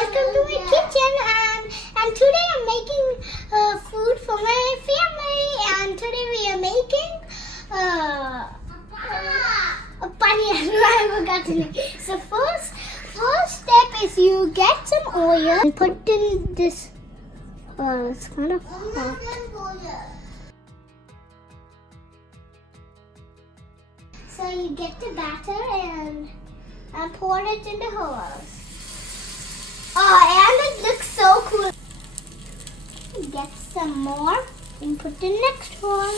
welcome to my kitchen, and today I'm making food for my family, and today we are making a paniyaram. I forgot to make. So first step is you get some oil and put in this. It's kind of hot. So you get the batter and pour it in the holes. Oh, and it looks so cool. Get some more and put the next one.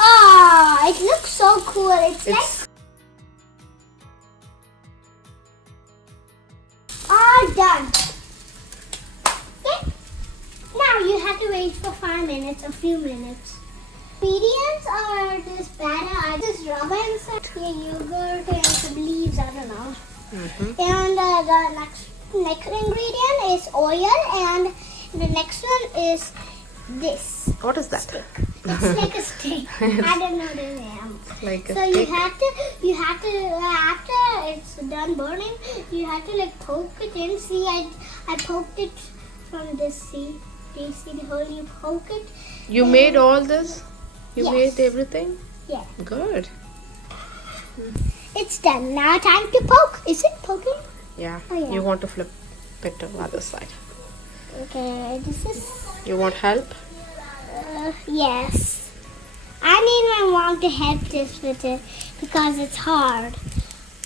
Oh, it looks so cool. It's like all done. Okay. Now you have to wait for 5 minutes, a few minutes. Ingredients are this batter, this rubber inside, yogurt and some leaves, I don't know. And the next ingredient is oil, and the next one is this. What is that? Stick. It's like a stick. I don't know the name. Like a so stick? you have to after it's done burning, you have to like poke it in. See, I poked it from this. See, do you see the hole? You poke it. You made all this? You Yes. made everything? Yeah. Good. It's done. Now time to poke. Is it poking? Yeah. Oh, yeah. You want to flip it to the other side. Okay, this is. You want help? Yes. I need my mom to help this with it because it's hard.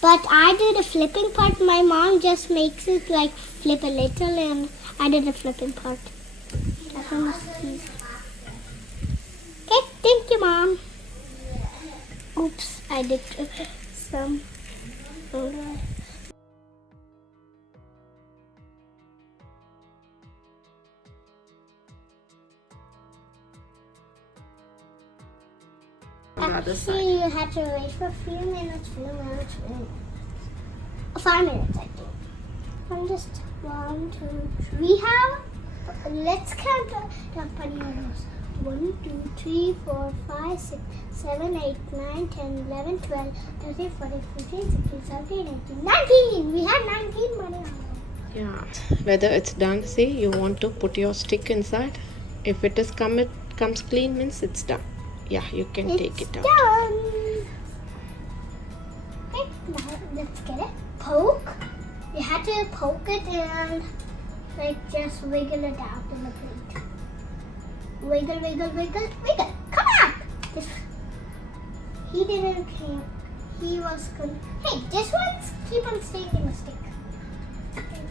But I do the flipping part. My mom just makes it like flip a little, and I do the flipping part. That one was easy. Okay, thank you, Mom. Oops, I did some. On the other side. Actually, you have to wait for a few minutes. 5 minutes, I think. I'm just 1, 2, 3. We have. Let's count the paniyarams. 1, 2, 3, 4, 5, 6, 7, 8, 9, 10, 11, 12, 13, 14, 15, 16, 17, 18, 19. We have 19 paniyarams. Yeah. Whether it's done, see, you want to put your stick inside. If it comes clean, means it's done. Yeah, you can take it out. Done. Okay, now let's get it. Poke. You have to poke it and like just wiggle it out in the plate. Wiggle, wiggle, wiggle, wiggle. Come on! He didn't came. He was good. Hey, this one's keep on staying in the stick. Okay,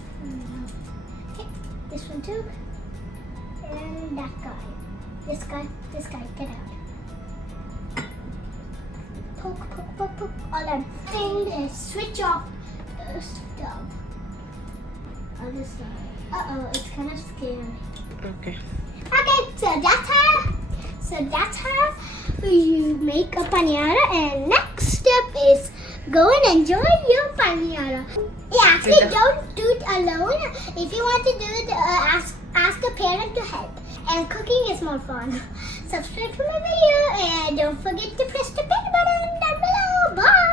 this one too. And that guy. This guy, get out. Poke, poke, poke, poke. All I'm saying is switch off the stove. Other side. Uh-oh, it's kind of scary. Okay. Okay, so that's how you make a paniyara, and next step is go and enjoy your paniyara. Yeah, actually don't do it alone. If you want to do it, ask a parent to help. And cooking is more fun. Subscribe to my video and don't forget to press the bell button down below. Bye!